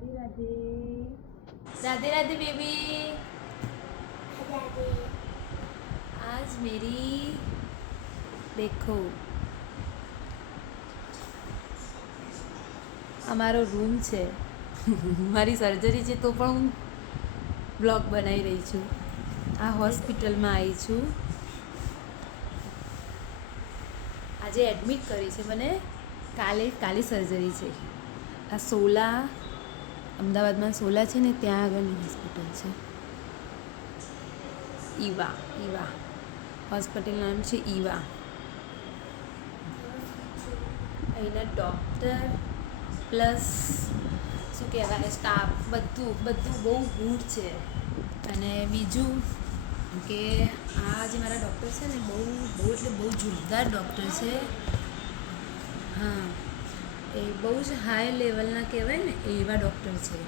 Radhe Radhe Radhe Radhe baby. आज मेरी देखो અમારો રૂમ છે મારી સર્જરી છે તો પણ હું બ્લોગ બનાવી રહી છું। આ હોસ્પિટલમાં આવી છું। આજે એડમિટ કરી છે મને। કાલે સર્જરી છે। આ સોલા અમદાવાદમાં સોલા છે ને ત્યાં આગળની હોસ્પિટલ છે। ઈવા હોસ્પિટલ નામ છે ઈવા। અહીંના ડૉક્ટર પ્લસ શું કહેવાય સ્ટાફ બધું બહુ ગુડ છે। અને બીજું કે આ જે મારા ડૉક્ટર છે ને બહુ એટલે બહુ જોરદાર ડૉક્ટર છે। હા એ બહુ જ હાઈ લેવલના કહેવાય ને એવા ડૉક્ટર છે।